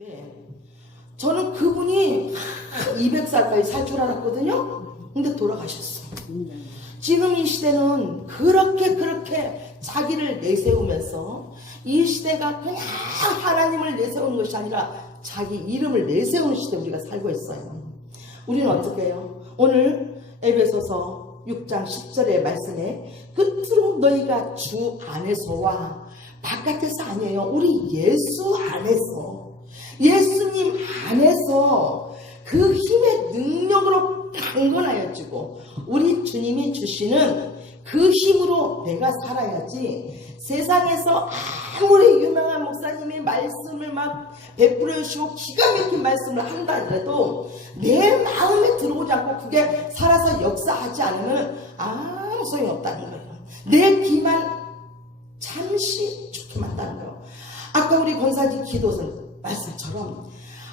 네. 저는 그분이 200살까지 살 줄 알았거든요. 근데 돌아가셨어. 지금 이 시대는 그렇게 자기를 내세우면서 이 시대가 그냥 하나님을 내세우는 것이 아니라 자기 이름을 내세우는 시대에 우리가 살고 있어요. 우리는 어떻게 해요? 오늘 에베소서 6장 10절의 말씀에 끝으로 너희가 주 안에서와 바깥에서 아니에요. 우리 예수 안에서, 예수님 안에서 그 힘의 능력으로 강건하여지고 우리 주님이 주시는 그 힘으로 내가 살아야지. 세상에서 아무리 유명한 목사님이 말씀을 막 베풀어 주시고 기가 막힌 말씀을 한다 하더라도 내 마음에 들어오지 않고 그게 살아서 역사하지 않으면 아무 소용이 없다는 거예요. 내 귀만 잠시 좋게 만다는 거예요. 아까 우리 권사님 기도선 말씀처럼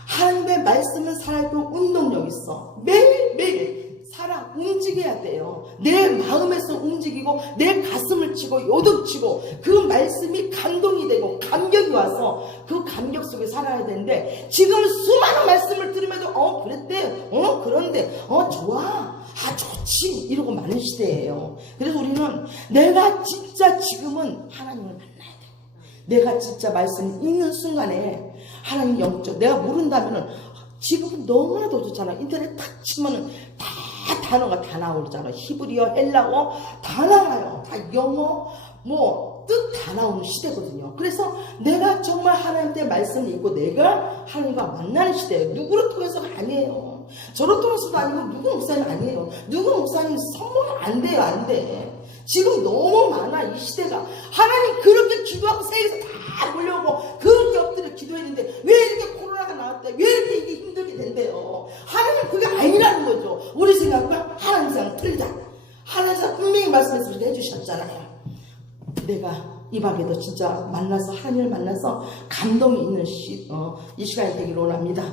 하나님의 말씀은 살아있고 운동력 있어. 매일매일 살아 움직여야 돼요. 내 마음에서 움직이고 내 가슴을 치고 요동치고 그 말씀이 감동이 되고 감격이 와서 그 감격 속에 살아야 되는데 지금 수많은 말씀을 들으면서 그랬대, 그런데 좋아, 좋지 이러고 많은 시대예요. 그래서 우리는 내가 진짜 지금은 하나님을 만나야 돼. 내가 진짜 말씀 읽는 순간에 하나님 영적 내가 모른다면은 지금은 너무나도 좋잖아. 인터넷 탁 치면은 다 단어가 다 나오잖아. 히브리어, 헬라어 다 나와요. 다 영어, 뜻 다 나오는 시대거든요. 그래서 내가 정말 하나님께 말씀을 읽고 내가 하나님과 만나는 시대예요. 누구를 통해서가 아니에요. 저를 통해서도 아니고 누구 목사님 아니에요. 누구 목사님 선물 안 돼요. 안 돼. 지금 너무 많아 이 시대가. 하나님 그렇게 기도하고 세계에서 다 몰려오고 그렇게 엎드려 기도했는데 왜 이렇게 코로나가 나왔대? 왜 이렇게 이게 힘들게 된대요? 하나님 그게 아니라는 거죠. 우리 생각과 하나님 생각 틀리다. 하나님께서 분명히 말씀해서 이렇게 해주셨잖아요. 내가 이 밤에도 진짜 만나서 하나님을 만나서 감동이 있는 이 시간이 되기를 원합니다.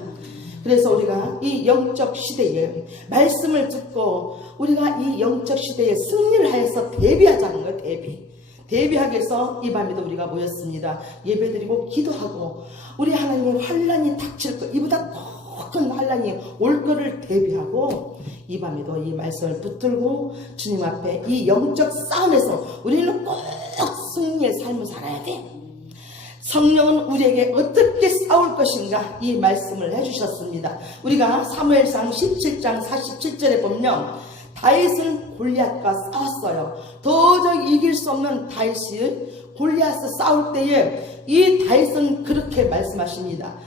그래서 우리가 이 영적 시대에 말씀을 듣고 우리가 이 영적 시대에 승리를 하여서 대비하자는 거예요. 대비하기 위해서 이 밤에도 우리가 모였습니다. 예배드리고 기도하고 우리 하나님의 환란이 닥칠 것, 이보다 더 큰 환란이 올 거를 대비하고 이 밤에도 이 말씀을 붙들고 주님 앞에 이 영적 싸움에서 우리는 꼭 승리의 삶을 살아야 돼. 성령은 우리에게 어떻게 싸울 것인가 이 말씀을 해주셨습니다. 우리가 사무엘상 17장 47절에 보면 다윗은 골리앗과 싸웠어요. 도저히 이길 수 없는 다윗이 골리앗을 싸울 때에 이 다윗은 그렇게 말씀하십니다.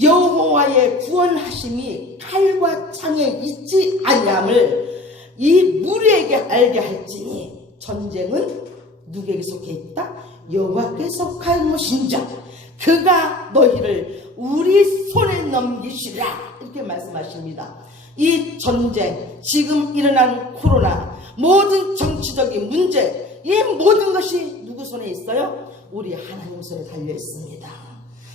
여호와의 구원하심이 칼과 창에 있지 아니함을 이 무리에게 알게 할지니 전쟁은 누구에게 속해 있다? 여호와께 속할 것인자 그가 너희를 우리 손에 넘기시라 이렇게 말씀하십니다. 이 전쟁, 지금 일어난 코로나, 모든 정치적인 문제, 이 모든 것이 누구 손에 있어요? 우리 하나님 손에 달려 있습니다.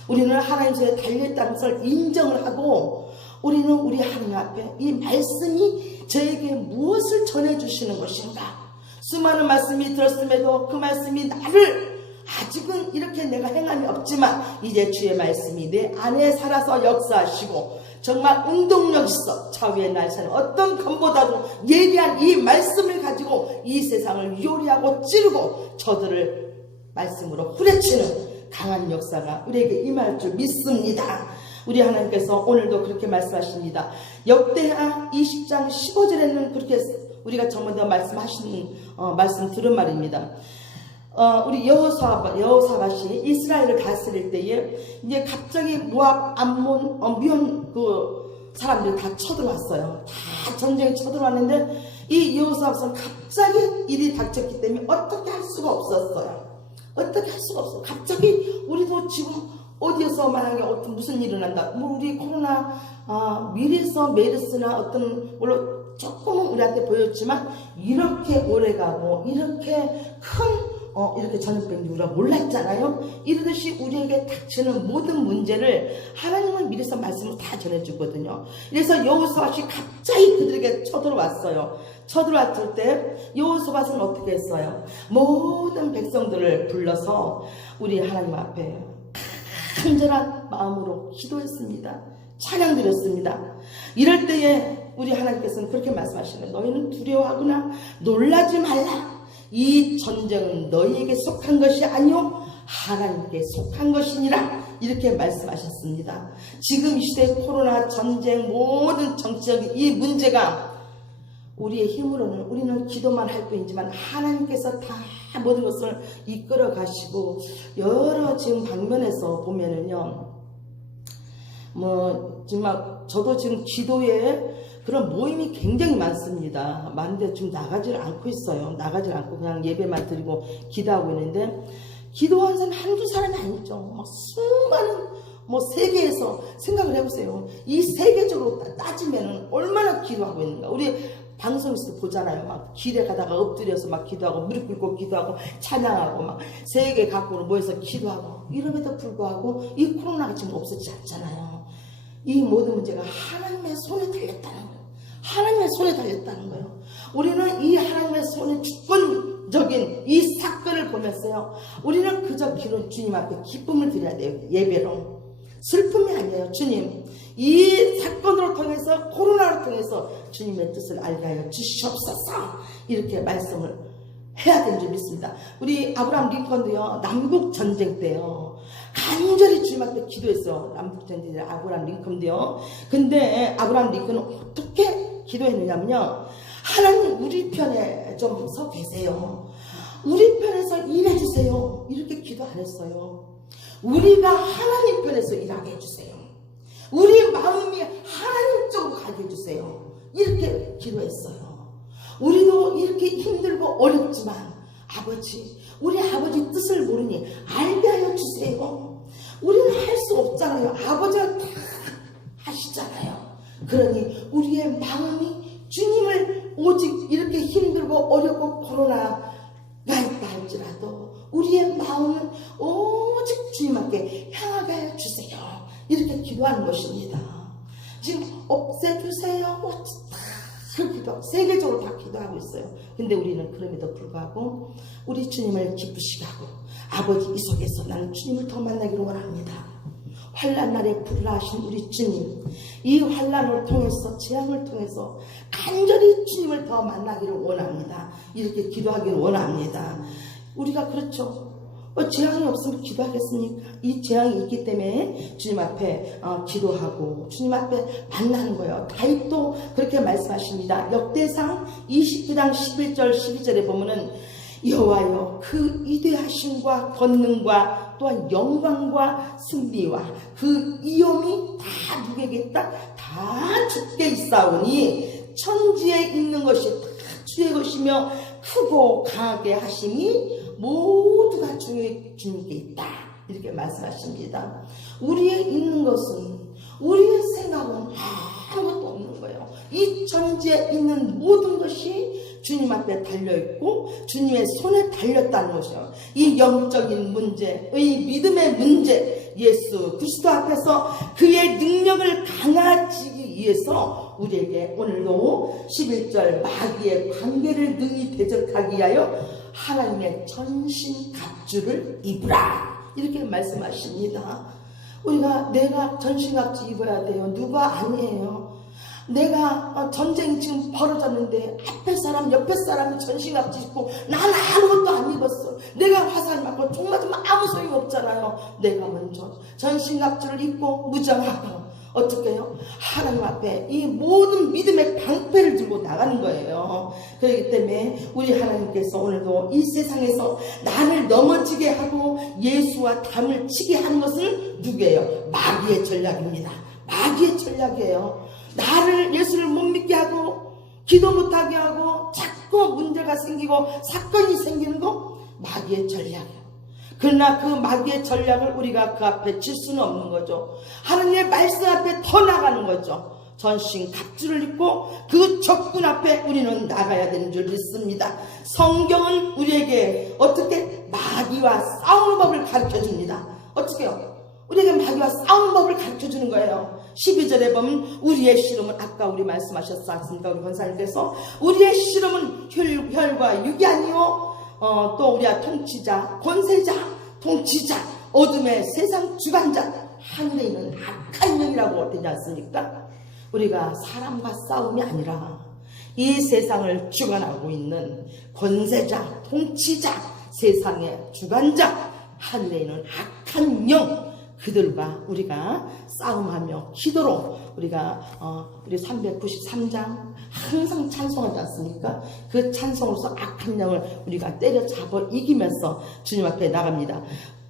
우리는 하나님 손에 달려있다는 것을 인정을 하고 우리는 우리 하나님 앞에 이 말씀이 저에게 무엇을 전해주시는 것인가. 수많은 말씀이 들었음에도 그 말씀이 나를 아직은 이렇게 내가 행함이 없지만 이제 주의 말씀이 내 안에 살아서 역사하시고 정말 운동력 있어 차위의 날새는 어떤 검보다도 예리한 이 말씀을 가지고 이 세상을 요리하고 찌르고 저들을 말씀으로 후려치는 강한 역사가 우리에게 임할 줄 믿습니다. 우리 하나님께서 오늘도 그렇게 말씀하십니다. 역대하 20장 15절에는 그렇게 우리가 전부 다 말씀하시는 말씀 들은 말입니다. 우리 여호사밧이 이스라엘을 다스릴 때에 이제 갑자기 모압, 암몬, 미온 그 사람들이 다 쳐들어왔어요. 다 전쟁에 쳐들어왔는데 이 여호사밧은 갑자기 일이 닥쳤기 때문에 어떻게 할 수가 없었어요. 어떻게 할 수가 없어. 갑자기 우리도 지금 어디에서 만약에 무슨 일이 일어난다. 우리 코로나 미리서 메르스나 어떤 물론 조금은 우리한테 보였지만 이렇게 오래가고 이렇게 큰 이렇게 전염병이 우리가 몰랐잖아요. 이러듯이 우리에게 닥치는 모든 문제를 하나님은 미리서 말씀을 다 전해주거든요. 그래서 여호사밧이 갑자기 그들에게 쳐들어왔어요. 쳐들어왔을 때 여호사밧은 어떻게 했어요? 모든 백성들을 불러서 우리 하나님 앞에 간절한 마음으로 기도했습니다. 찬양 드렸습니다. 이럴 때에 우리 하나님께서는 그렇게 말씀하시는 거예요. 너희는 두려워하거나 놀라지 말라. 이 전쟁은 너희에게 속한 것이 아니요 하나님께 속한 것이니라. 이렇게 말씀하셨습니다. 지금 이 시대 코로나 전쟁 모든 정치적인 이 문제가 우리의 힘으로는 우리는 기도만 할 뿐이지만 하나님께서 다 모든 것을 이끌어 가시고 여러 지금 방면에서 보면은요, 정말 저도 지금 기도에 그런 모임이 굉장히 많습니다. 많은데 지금 나가지를 않고 있어요. 나가지를 않고 그냥 예배만 드리고 기도하고 있는데, 기도하는 사람이 한두 사람이 아니죠. 막 수많은 세계에서 생각을 해보세요. 이 세계적으로 따지면 얼마나 기도하고 있는가. 우리 방송에서도 보잖아요. 막 길에 가다가 엎드려서 막 기도하고 무릎 꿇고 기도하고 찬양하고 막 세계 각국으로 모여서 기도하고, 이럼에도 불구하고 이 코로나가 지금 없어지지 않잖아요. 이 모든 문제가 하나님의 손에 달렸다는 거예요. 하나님의 손에 달렸다는 거예요. 우리는 이 하나님의 손에 주권적인 이 사건을 보면서요, 우리는 그저 주님 앞에 기쁨을 드려야 돼요. 예배로. 슬픔이 아니에요. 주님, 이 사건으로 통해서, 코로나로 통해서 주님의 뜻을 알게 하여 주시옵소서. 이렇게 말씀을 해야 되는 줄 믿습니다. 우리 아브라함 링컨도요, 남북 전쟁 때요, 간절히 주님 앞에 기도했어요. 남북 전쟁 때 아브라함 링컨도요. 근데 아브라함 링컨은 어떻게 기도했느냐면요, 하나님 우리 편에 좀 서 계세요. 우리 편에서 일해주세요. 이렇게 기도 안 했어요. 우리가 하나님 편에서 일하게 해주세요. 우리 마음이 하나님 쪽으로 가게 해주세요. 이렇게 기도했어요. 우리도 이렇게 힘들고 어렵지만 아버지, 우리 아버지 뜻을 모르니 알게 하여 주세요. 우리는 할 수 없잖아요. 아버지가 다 하시잖아요. 그러니 우리의 마음이 주님을 오직 이렇게 힘들고 어렵고 코로나가 있다 할지라도 우리의 마음은 오직 주님 앞에 향하게 하여 주세요. 이렇게 기도하는 것입니다. 지금 없애주세요. 그 기도 세계적으로 다 기도하고 있어요. 근데 우리는 그럼에도 불구하고 우리 주님을 기쁘시게 하고, 아버지 이 속에서 나는 주님을 더 만나기를 원합니다. 환난 날에 부르하신 우리 주님, 이 환난을 통해서, 재앙을 통해서 간절히 주님을 더 만나기를 원합니다. 이렇게 기도하기를 원합니다. 우리가 그렇죠. 재앙이 없으면 기도하겠습니까? 이 재앙이 있기 때문에 주님 앞에 기도하고 주님 앞에 만나는 거예요. 다윗도 그렇게 말씀하십니다. 역대상 29장 11절 12절에 보면은 여호와여, 그 위대하심과 권능과 또한 영광과 승리와 그 위엄이 다 누구에게 있다? 다 주께 있사오니 천지에 있는 것이 다 주의 것이며 크고 강하게 하심이 모두가 주님께 있다. 이렇게 말씀하십니다. 우리의 있는 것은, 우리의 생각은 아무것도 없는 거예요. 이 천지에 있는 모든 것이 주님 앞에 달려있고 주님의 손에 달렸다는 것이에요. 이 영적인 문제, 이 믿음의 문제, 예수 그리스도 앞에서 그의 능력을 강화하기 위해서 우리에게 오늘도 11절 마귀의 관계를 능히 대적하기 위하여 하나님의 전신 갑주를 입으라. 이렇게 말씀하십니다. 내가 전신 갑주 입어야 돼요. 누가 아니에요. 내가 전쟁이 지금 벌어졌는데 앞에 사람 옆에 사람이 전신갑주 입고 나는 아무것도 안 입었어. 내가 화살 맞고 총 맞으면 아무 소용이 없잖아요. 내가 먼저 전신갑주를 입고 무장하고 어떻게 해요? 하나님 앞에 이 모든 믿음의 방패를 들고 나가는 거예요. 그렇기 때문에 우리 하나님께서 오늘도 이 세상에서 나를 넘어지게 하고 예수와 담을 치게 하는 것을 누구예요? 마귀의 전략입니다. 마귀의 전략이에요. 나를 예수를 못 믿게 하고 기도 못하게 하고 자꾸 문제가 생기고 사건이 생기는 거 마귀의 전략이에요. 그러나 그 마귀의 전략을 우리가 그 앞에 칠 수는 없는 거죠. 하나님의 말씀 앞에 더 나가는 거죠. 전신 갑주를 입고 그 적군 앞에 우리는 나가야 되는 줄 믿습니다. 성경은 우리에게 어떻게 마귀와 싸우는 법을 가르쳐 줍니다. 어떻게요? 우리에게 마귀와 싸우는 법을 가르쳐 주는 거예요. 12절에 보면 우리의 씨름은, 아까 우리 말씀하셨지 않습니까? 우리 권사님께서 우리의 씨름은 혈과 육이 아니요 또 우리가 통치자, 권세자, 통치자, 어둠의 세상 주관자, 하늘에 있는 악한 영이라고 되지 않습니까? 우리가 사람과 싸움이 아니라 이 세상을 주관하고 있는 권세자, 통치자, 세상의 주관자, 하늘에 있는 악한 영, 그들과 우리가 싸움하며 기도로 우리가 우리 393장 항상 찬송하지 않습니까? 그 찬송으로서 악한 영을 우리가 때려잡아 이기면서 주님 앞에 나갑니다.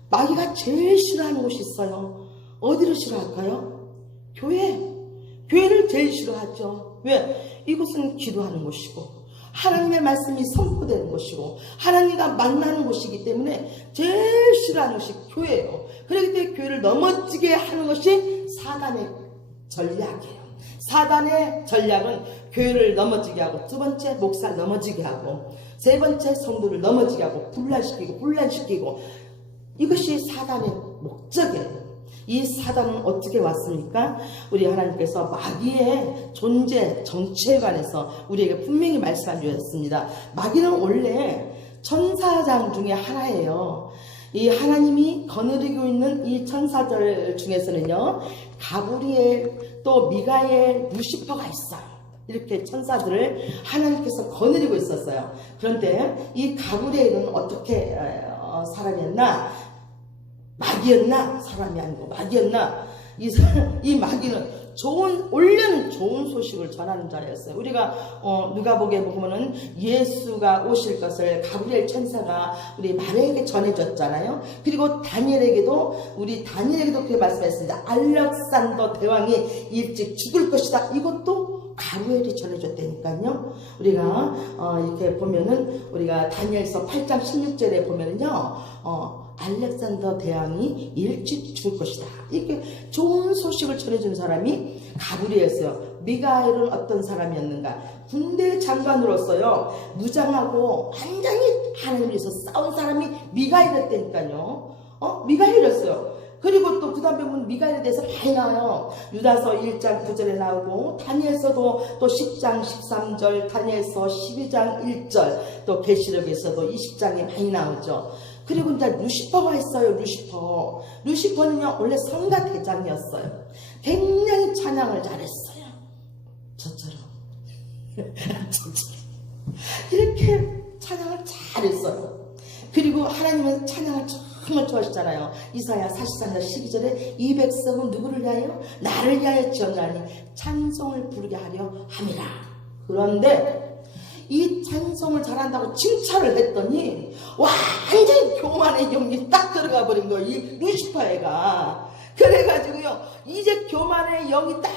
마귀가 제일 싫어하는 곳이 있어요. 어디를 싫어할까요? 교회를 제일 싫어하죠. 왜? 이곳은 기도하는 곳이고 하나님의 말씀이 선포되는 곳이고 하나님과 만나는 곳이기 때문에 제일 싫어하는 것이 교회예요. 그렇기 때문에 교회를 넘어지게 하는 것이 사단의 전략이에요. 사단의 전략은 교회를 넘어지게 하고, 두 번째 목사를 넘어지게 하고, 세 번째 성도를 넘어지게 하고 분란시키고 이것이 사단의 목적이에요. 이 사단은 어떻게 왔습니까? 우리 하나님께서 마귀의 존재, 정체에 관해서 우리에게 분명히 말씀해 주셨습니다. 마귀는 원래 천사장 중에 하나예요. 이 하나님이 거느리고 있는 이 천사들 중에서는요, 가브리엘, 또 미가엘, 루시퍼가 있어요. 이렇게 천사들을 하나님께서 거느리고 있었어요. 그런데 이 가브리엘은 어떻게 사람이었나? 마귀였나? 사람이 아니고 마귀였나? 이 마귀는 원래는 좋은 소식을 전하는 자였어요. 우리가 누가복음에 보면은 예수가 오실 것을 가브리엘 천사가 우리 마리아에게 전해줬잖아요. 그리고 우리 다니엘에게도 그렇게 말씀했습니다. 알렉산더 대왕이 일찍 죽을 것이다. 이것도 가브리엘이 전해줬다니까요. 우리가 이렇게 보면은 우리가 다니엘서 8장 16절에 보면은요, 알렉산더 대왕이 일찍 죽을 것이다. 이렇게 좋은 소식을 전해준 사람이 가브리엘이었어요. 미가엘은 어떤 사람이었는가? 군대 장관으로서요, 무장하고 완전히 하나님을 위해서 싸운 사람이 미가엘이었다니까요. 미가엘이었어요. 그리고 또 그 다음에 보면 미가엘에 대해서 많이 나와요. 유다서 1장 9절에 나오고, 다니엘서도 또 10장 13절, 다니엘서 12장 1절, 또 계시록에서도 20장에 많이 나오죠. 그리고 이제 루시퍼가 있어요. 루시퍼는요, 원래 성가 대장이었어요. 굉장히 찬양을 잘했어요. 저처럼. 이렇게 찬양을 잘했어요. 그리고 하나님은 찬양을 정말 좋아하시잖아요. 이사야 43장 12절에 이 백성은 누구를 위하여? 나를 위하여 지었나니 찬송을 부르게 하려 함이라. 그런데 이 찬송을 잘한다고 칭찬을 했더니 완전히 교만의 영이 딱 들어가 버린 거예요. 이 루시퍼애가. 그래가지고요, 이제 교만의 영이 딱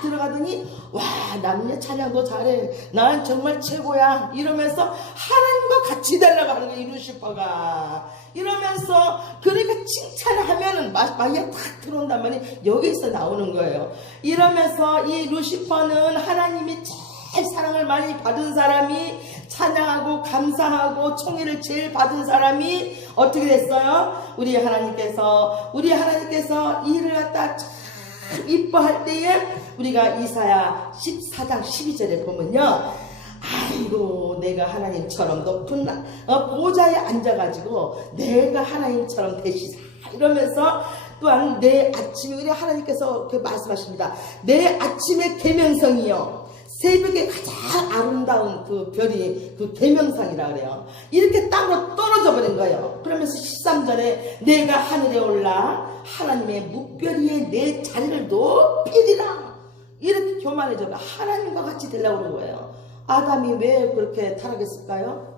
들어가더니, 와, 나는 찬양도 잘해, 난 정말 최고야, 이러면서 하나님과 같이 되려고 하는 거예요, 이 루시퍼가. 이러면서, 그러니까 칭찬을 하면은 마귀가 딱 들어온단 말이에요. 여기서 나오는 거예요. 이러면서 이 루시퍼는 하나님이 제일 사랑을 많이 받은 사람이, 찬양하고 감사하고 총애를 제일 받은 사람이 어떻게 됐어요? 우리 하나님께서 이를 갖다 참 이뻐할 때에 우리가 이사야 14장 12절에 보면요, 아이고 내가 하나님처럼 높은 보좌에 앉아가지고 내가 하나님처럼 되시사, 이러면서 또한 내 아침에 우리 하나님께서 그 말씀하십니다. 내 아침의 계명성이요, 새벽에 가장 아름다운 그 별이 그 계명상이라 그래요. 이렇게 땅으로 떨어져 버린 거예요. 그러면서 13절에 내가 하늘에 올라 하나님의 묵별 위에 내 자리를 높이리라. 이렇게 교만해져서 하나님과 같이 되려고 그런 거예요. 아담이 왜 그렇게 타락했을까요?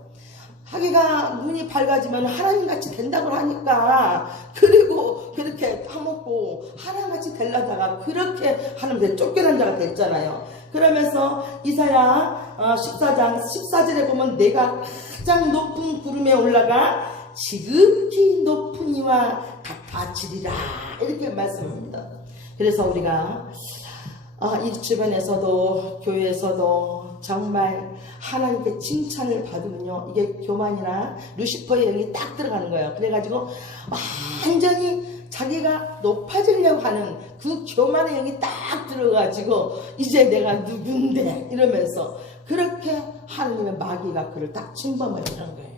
자기가 눈이 밝아지면 하나님같이 된다고 하니까, 그리고 그렇게 파먹고 하나님같이 되려다가 그렇게 하나님한테 쫓겨난 자가 됐잖아요. 그러면서 이사야 14장 14절에 보면 내가 가장 높은 구름에 올라가 지극히 높은 이와 같아지리라, 이렇게 말씀합니다. 그래서 우리가 이 주변에서도 교회에서도 정말 하나님께 칭찬을 받으면요, 이게 교만이나 루시퍼의 영이 딱 들어가는 거예요. 그래가지고 완전히 자기가 높아지려고 하는 그 교만의 영이 딱 들어가지고 이제 내가 누군데 이러면서 그렇게 하나님의 마귀가 그를 딱 침범하려는 거예요.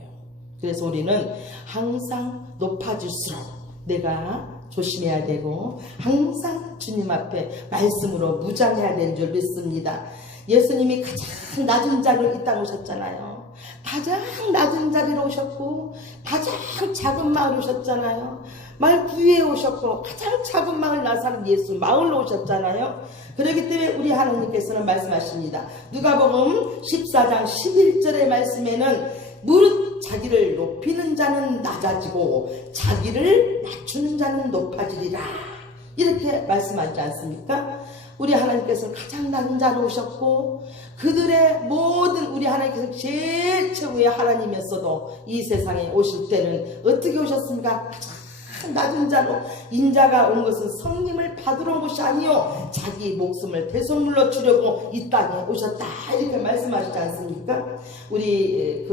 그래서 우리는 항상 높아질수록 내가 조심해야 되고 항상 주님 앞에 말씀으로 무장해야 되는 줄 믿습니다. 예수님이 가장 낮은 자리로 이 땅에 오셨잖아요. 가장 낮은 자리로 오셨고 가장 작은 마을에 오셨잖아요. 말 구유에 오셨고 가장 작은 마을 나사렛 예수 마을로 오셨잖아요. 그렇기 때문에 우리 하나님께서는 말씀하십니다. 누가복음 14장 11절의 말씀에는 무릇 자기를 높이는 자는 낮아지고 자기를 낮추는 자는 높아지리라, 이렇게 말씀하지 않습니까? 우리 하나님께서는 가장 낮은 자로 오셨고 그들의 모든 우리 하나님께서 제일 최고의 하나님이었어도 이 세상에 오실 때는 어떻게 오셨습니까? 가장 낮은 자로, 인자가 온 것은 성님을 받으러 온 것이 아니요 자기 목숨을 대속물로 주려고 이 땅에 오셨다, 이렇게 말씀하시지 않습니까? 우리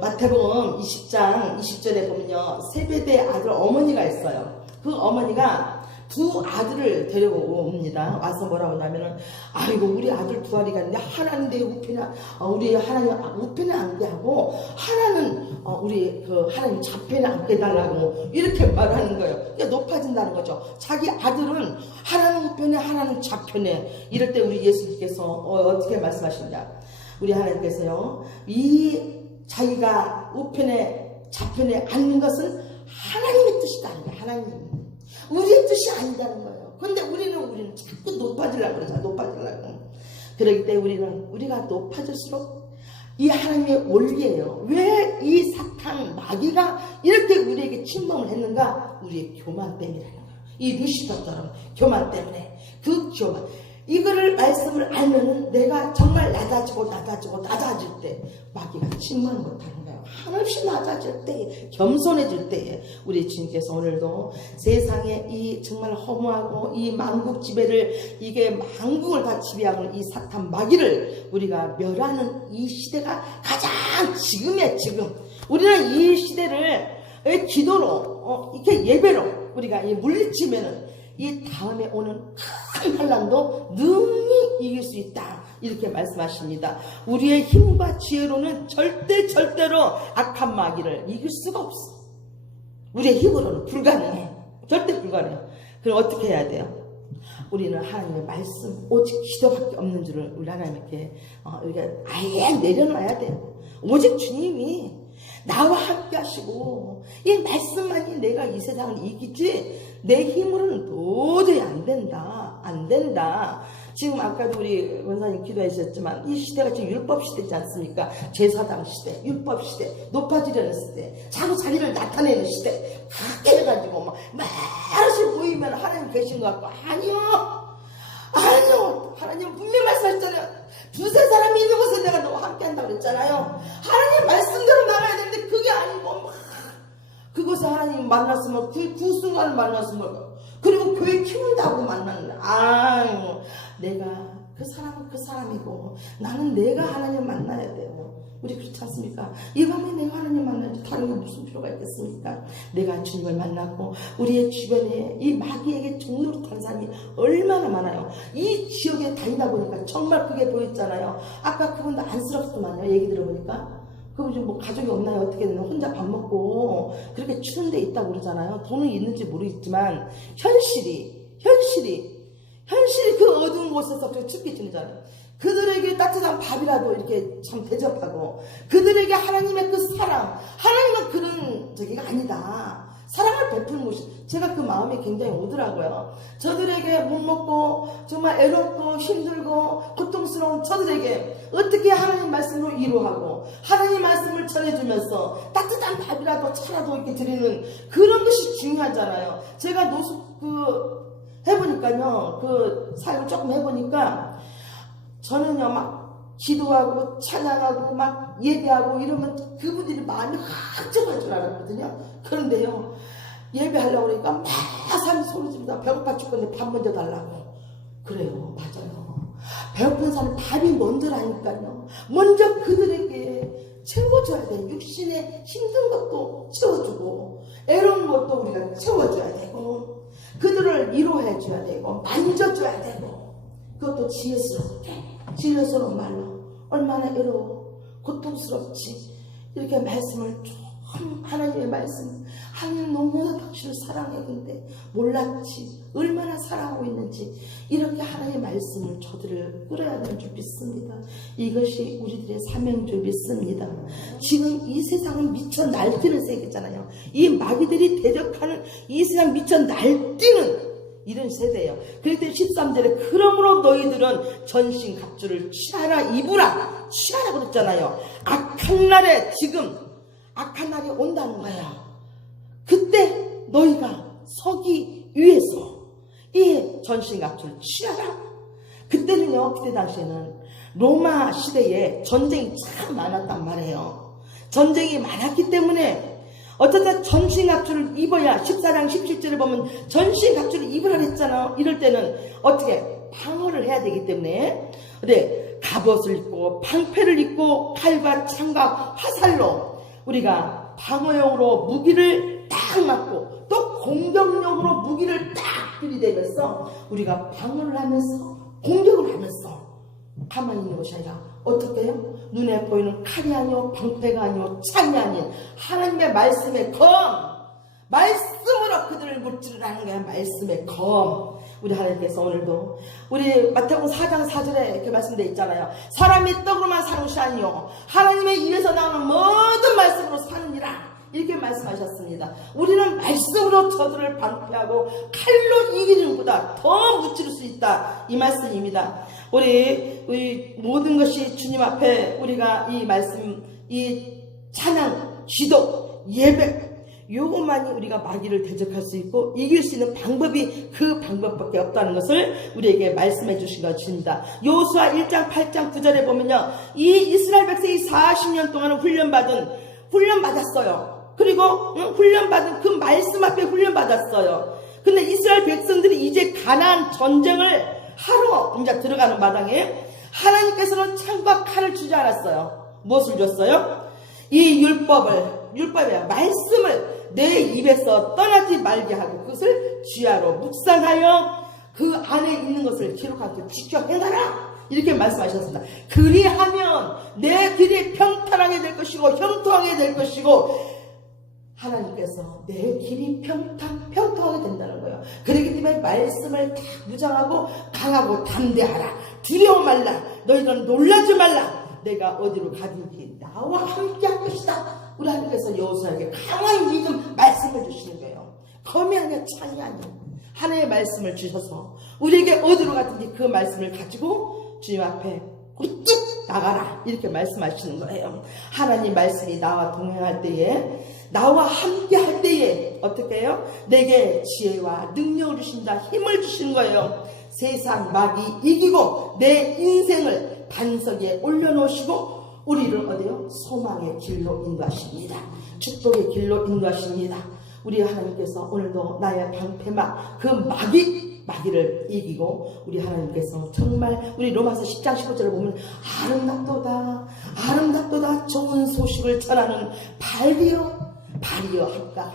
마태복음 20장 20절에 보면요, 세베대 아들 어머니가 있어요. 그 어머니가 두 아들을 데려옵니다. 와서 뭐라고 하냐면은, 아이고 우리 아들 두 아이가 있는데 하나는 내 우편에 우리 하나님 우편에 앉게 하고 하나는 우리 하나님 좌편에 앉게 해달라고 이렇게 말하는 거예요. 그러니까 높아진다는 거죠. 자기 아들은 하나는 우편에 하나는 좌편에. 이럴 때 우리 예수님께서 어떻게 말씀하시냐, 우리 하나님께서요, 이 자기가 우편에 좌편에 앉는 것은 하나님의 뜻이다. 하나님 우리의 뜻이 아니다는 거예요. 근데 우리는 자꾸 높아지려고 그러잖아. 높아지려고. 그러기 때문에 우리가 높아질수록 이 하나님의 원리예요. 왜 이 사탄 마귀가 이렇게 우리에게 침범을 했는가? 우리의 교만 때문이라는 거예요. 이 루시퍼처럼 교만 때문에. 그 교만. 이거를 말씀을 알면은 내가 정말 낮아질 때 마귀가 침범을 못하는 거예요. 한없이 낮아질 때, 겸손해질 때에 우리 주님께서 오늘도 세상에 이 정말 허무하고 이 만국 지배를, 이게 만국을 다 지배하고 이 사탄 마귀를 우리가 멸하는 이 시대가 가장 지금 우리는 이 시대를 기도로 이렇게 예배로 우리가 물리치면은 이 다음에 오는 큰 환난도 능히 이길 수 있다, 이렇게 말씀하십니다. 우리의 힘과 지혜로는 절대로 악한 마귀를 이길 수가 없어. 우리의 힘으로는 불가능해. 절대 불가능해. 그럼 어떻게 해야 돼요? 우리는 하나님의 말씀, 오직 기도밖에 없는 줄을 우리 하나님께 우리가 아예 내려놔야 돼요. 오직 주님이 나와 함께 하시고 이 말씀만이 내가 이 세상을 이기지 내 힘으로는 도저히 안 된다. 지금 아까도 우리 원사님 기도해 주셨지만 이 시대가 지금 율법 시대지 않습니까? 제사장 시대, 율법 시대, 높아지려는 시대, 자꾸 자기를 나타내는 시대. 그렇게 해가지고 막 말없이 보이면 하나님 계신 것 같고, 아니요 하나님 분명히 말씀하셨잖아요. 두세 사람이 있는 곳에 내가 너와 함께 한다고 그랬잖아요. 하나님 말씀대로 나가야 되는데 그게 아니고 그곳에 하나님 만났으면 그 순간을 만났으면, 그리고 교회 키운다고 만났는데 내가 그 사람은 그 사람이고 나는 내가 하나님 만나야 돼요. 우리 그렇지 않습니까? 이 밤에 내가 하나님 만나야지 다른 게 무슨 필요가 있겠습니까? 내가 주님을 만나고 우리의 주변에 이 마귀에게 종노릇한 사람이 얼마나 많아요. 이 지역에 다니다 보니까 정말 그게 보였잖아요. 아까 그분도 안쓰럽더만요. 얘기 들어보니까 그분 뭐 가족이 없나요? 어떻게든 혼자 밥 먹고 그렇게 추운 데 있다고 그러잖아요. 돈은 있는지 모르겠지만 현실이 그 어두운 곳에서 그 춥게 지내잖아요. 그들에게 따뜻한 밥이라도 이렇게 참 대접하고, 그들에게 하나님의 그 사랑, 하나님은 그런 저기가 아니다. 사랑을 베푸는 곳이, 제가 그 마음이 굉장히 오더라고요. 저들에게 못 먹고 정말 애롭고 힘들고 고통스러운 저들에게 어떻게 하나님 말씀으로 위로하고 하나님 말씀을 전해주면서 따뜻한 밥이라도 차라도 이렇게 드리는 그런 것이 중요하잖아요. 제가 노숙 해보니까요, 그 사역을 조금 해보니까 저는요 막 기도하고 찬양하고 막 예배하고 이러면 그분들이 마음이 확 좁아질 줄 알았거든요. 그런데요, 예배하려고 그러니까 막 사람이 소리 지르다 배고파 죽겠는데 밥 먼저 달라고. 그래요, 맞아요. 배고픈 사람 밥이 먼저라니까요. 먼저 그들에게 채워줘야 돼. 육신의 힘든 것도 채워주고 애로운 것도 우리가 채워줘야 되고 그들을 위로해줘야 되고 만져줘야 되고, 그것도 지혜스러운 말로 얼마나 애로워 고통스럽지 이렇게 말씀을 쭉 하나님의 말씀, 하나님 너무나 당신을 사랑해. 근데 몰랐지 얼마나 사랑하고 있는지. 이렇게 하나님의 말씀을 저들을 끌어야 되는 줄 믿습니다. 이것이 우리들의 사명인 줄 믿습니다. 지금 이 세상은 미쳐 날뛰는 세계잖아요. 이 마귀들이 대적하는 이 세상 미쳐 날뛰는 이런 세대예요. 그랬더니 13절에 그러므로 너희들은 전신 갑주를 취하라, 입으라, 취하라 그랬잖아요. 악한 날에, 지금 악한 날이 온다는 거야. 그때 너희가 서기 위해서 이 전신 갑주를 취하라. 그때는요, 그때 당시에는 로마 시대에 전쟁이 참 많았단 말이에요. 전쟁이 많았기 때문에 어쨌든 전신갑주를 입어야, 14장 17절에 보면 전신갑주를 입으라 했잖아. 이럴 때는 어떻게 방어를 해야 되기 때문에, 근데 갑옷을 입고 방패를 입고 칼과 창과 화살로 우리가 방어용으로 무기를 딱 맞고 또 공격용으로 무기를 딱 들이대면서 우리가 방어를 하면서 공격을 하면서 가만히 있는 것이 아니라 어떻게 해요? 눈에 보이는 칼이 아니요, 방패가 아니요, 창이 아닌 하나님의 말씀의 검, 말씀으로 그들을 무찌르라는 거야. 말씀의 검. 우리 하나님께서 오늘도 우리 마태복음 4장 4절에 이렇게 말씀되어 있잖아요. 사람이 떡으로만 사는 것이 아니요 하나님의 입에서 나오는 모든 말씀으로 사느니라, 이렇게 말씀하셨습니다. 우리는 말씀으로 저들을 방패하고 칼로 이기는 것보다 더 무찌를 수 있다, 이 말씀입니다. 우리 모든 것이 주님 앞에 우리가 이 말씀, 이 찬양, 기도, 예배, 요것만이 우리가 마귀를 대적할 수 있고 이길 수 있는 방법이 그 방법밖에 없다는 것을 우리에게 말씀해 주신 것입니다. 여호수아 1장 8장 9절에 보면요, 이 이스라엘 백성이 40년 동안 훈련받았어요. 그리고 훈련받은 그 말씀 앞에 훈련받았어요. 근데 이스라엘 백성들이 이제 가나안 전쟁을 하러 이제 들어가는 마당에 하나님께서는 창과 칼을 주지 않았어요. 무엇을 줬어요? 이 율법이야, 말씀을 내 입에서 떠나지 말게 하고 그것을 쥐하로 묵상하여 그 안에 있는 것을 기록하고 지켜 행하라, 이렇게 말씀하셨습니다. 그리하면 내 길이 평탄하게 될 것이고 형통하게 될 것이고, 하나님께서 내 길이 평통하게 된다는 거예요. 그렇기 때문에 말씀을 다 무장하고 강하고 담대하라. 두려워 말라. 너희들은 놀라지 말라. 내가 어디로 가든지 나와 함께 할 것이다. 우리 하나님께서 여호수아에게 강한 믿음 말씀을 주시는 거예요. 검이 아니야, 창이 아니야. 하나님의 말씀을 주셔서 우리에게 어디로 가든지 그 말씀을 가지고 주님 앞에 우뚝 나가라, 이렇게 말씀하시는 거예요. 하나님 말씀이 나와 동행할 때에, 나와 함께 할 때에 어떻게 해요? 내게 지혜와 능력을 주신다, 힘을 주시는 거예요. 세상 마귀 이기고 내 인생을 반석에 올려놓으시고 우리를 어디요? 소망의 길로 인도하십니다. 축복의 길로 인도하십니다. 우리 하나님께서 오늘도 나의 방패막, 그 마귀를 이기고 우리 하나님께서 정말 우리 로마서 10장 15절을 보면 아름답도다 좋은 소식을 전하는 발이여 함과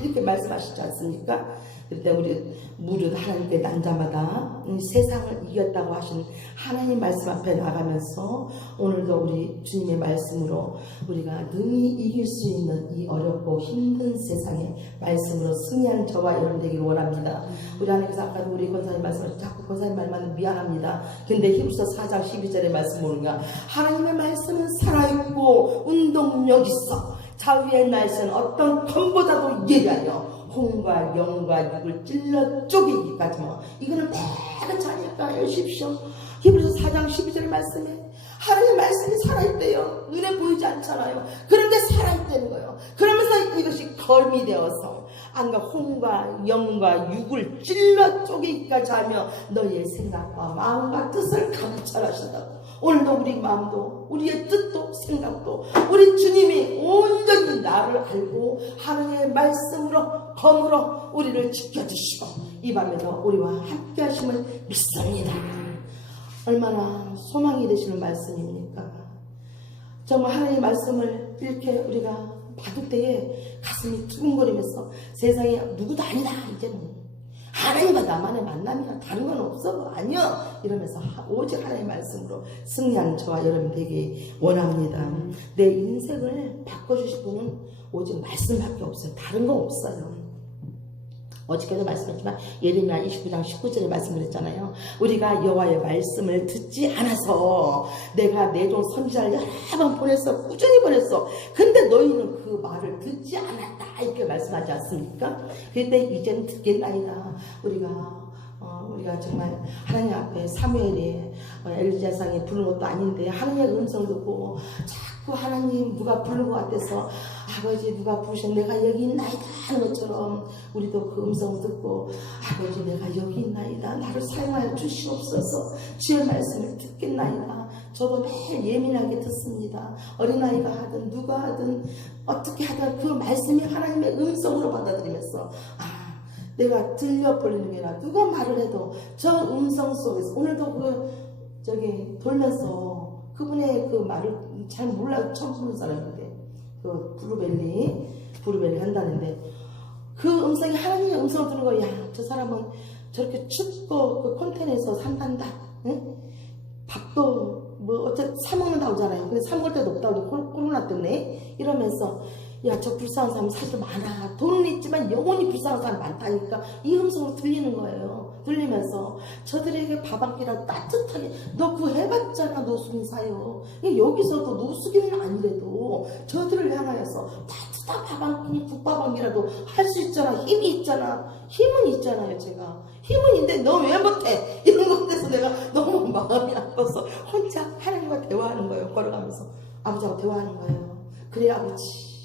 이렇게 말씀하시지 않습니까? 그때 우리 무릇 하나님께 난 자마다 세상을 이겼다고 하신 하나님 말씀 앞에 나가면서 오늘도 우리 주님의 말씀으로 우리가 능히 이길 수 있는 이 어렵고 힘든 세상에 말씀으로 승리하는 저와 여러분 되기를 원합니다. 우리 하나님께서 아까도 우리 권사님 말씀을 자꾸 권사님 말만 미안합니다. 근데 히브리서 4장 12절의 말씀 모르는가? 하나님의 말씀은 살아있고 운동력 있어 자위의 날씨는 어떤 검보다도 예리하여 혼과 영과 육을 찔러 쪼개기까지 이거는 매그치 아닐까 여십시오. 히브리서 4장 12절의 말씀에 하나님의 말씀이 살아있대요. 눈에 보이지 않잖아요. 그런데 살아있다는 거예요. 그러면서 이것이 검이 되어서 안과 혼과 영과 육을 찔러 쪼개기까지 하며 너희의 생각과 마음과 뜻을 감찰하신다고. 오늘도 우리 마음도 우리의 뜻도 생각도 우리 주님이 온전히 나를 알고 하나님의 말씀으로 검으로 우리를 지켜주시고 이 밤에도 우리와 함께 하심을 믿습니다. 얼마나 소망이 되시는 말씀입니까? 정말 하나님의 말씀을 이렇게 우리가 받을 때에 가슴이 두근거리면서 세상에 누구도 아니다 이제는 하나님과 나만의 만남이나 다른 건 없어. 아니야. 이러면서 오직 하나님의 말씀으로 승리하는 저와 여러분 되기 원합니다. 내 인생을 바꿔주실 분은 오직 말씀밖에 없어요. 다른 거 없어요. 어저께도 말씀했지만 예레미야 29장 19절에 말씀드렸잖아요. 우리가 여호와의 말씀을 듣지 않아서 내가 내 종 선지자를 여러 번 보냈어. 꾸준히 보냈어. 근데 너희는 그 말을 듣지 않았다. 이렇게 말씀하지 않습니까? 그런데 이제는 듣겠나이다. 우리가 정말 하나님 앞에 사무엘이 엘리야상이 부른 것도 아닌데 하나님의 음성을 듣고 자꾸 하나님 누가 부른 것 같아서 아버지 누가 부르셔 내가 여기 있나이다 하는 것처럼 우리도 그 음성을 듣고 아버지 내가 여기 있나이다 나를 사용하여 주시옵소서 주의 말씀을 듣겠나이다. 저도 매일 예민하게 듣습니다. 어린아이가 하든 누가 하든 어떻게 하든 그 말씀이 하나님의 음성으로 받아들이면서 내가 들려버리는 게 아니라 누가 말을 해도 저 음성 속에서 오늘도 돌면서 그분의 그 말을 잘 몰라요. 처음 듣는 사람인데 그 브루벨리 한다는데 그 음성이 하나님의 음성을 듣는 거야. 저 사람은 저렇게 춥고 그 컨테이너에서 산단다. 응? 밥도 어차피 사 먹는다고 하잖아요. 근데 사 먹을 데도 없다고 코로나 때문에 이러면서 야, 저 불쌍한 사람 사실 많아. 돈은 있지만 영원히 불쌍한 사람 많다니까 이 음성으로 들리는 거예요. 들리면서 저들에게 밥 한 끼라도 따뜻하게 너 그거 해봤잖아 노숙인 사요. 여기서도 노숙인은 아니래도 저들을 향하여서 따뜻한 밥 한 끼니 국밥 한 끼라도 할 수 있잖아. 힘이 있잖아. 힘은 있잖아요. 제가 힘은 있는데 너 왜 못해? 이런 것에서 내가 너무 마음이 아파서 혼자 하나님과 대화하는 거예요. 걸어가면서 아버지하고 대화하는 거예요. 그래 아버지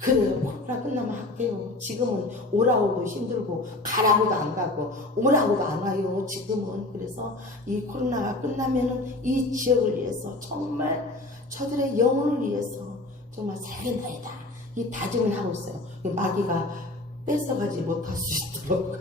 그래 코로나 끝나면 할게요. 지금은 오라고도 힘들고 가라고도 안 가고 오라고도 안 와요. 지금은 그래서 이 코로나가 끝나면은 이 지역을 위해서 정말 저들의 영혼을 위해서 정말 살겠나이다. 이 다짐을 하고 있어요. 마귀가 뺏어가지 못할 수 있도록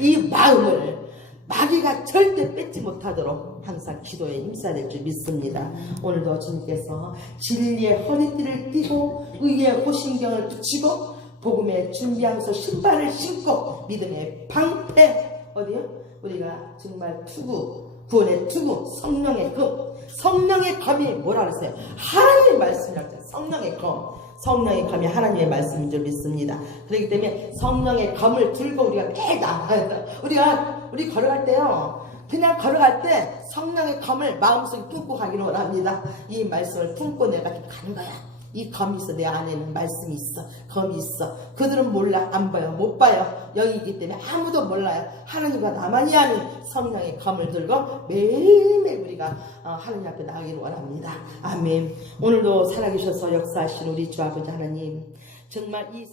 이 마음을 마귀가 절대 뺏지 못하도록 항상 기도에 힘써야 될 줄 믿습니다. 오늘도 주님께서 진리의 허리띠를 띠고 의의 호신경을 붙이고 복음의 준비하면서 신발을 신고 믿음의 방패 어디요? 우리가 정말 투구 구원의 투구 성령의 금 성령의 검이 뭐라 그랬어요? 하나님의 말씀이라고 했어요. 성령의 검 성령의 검이 하나님의 말씀인 줄 믿습니다. 그렇기 때문에 성령의 검을 들고 우리가 매일 나가야 돼. 우리 걸어갈 때요. 그냥 걸어갈 때 성령의 검을 마음속에 품고 가기를 원합니다. 이 말씀을 품고 내가 가는 거야. 이 검이 있어. 내 안에는 말씀이 있어. 검이 있어. 그들은 몰라. 안 봐요. 못 봐요. 영이기 때문에 아무도 몰라요. 하나님과 나만이 아는 성령의 검을 들고 매일매일 우리가 하나님 앞에 나가기를 원합니다. 아멘. 오늘도 살아계셔서 역사하신 우리 주 아버지 하나님 정말 이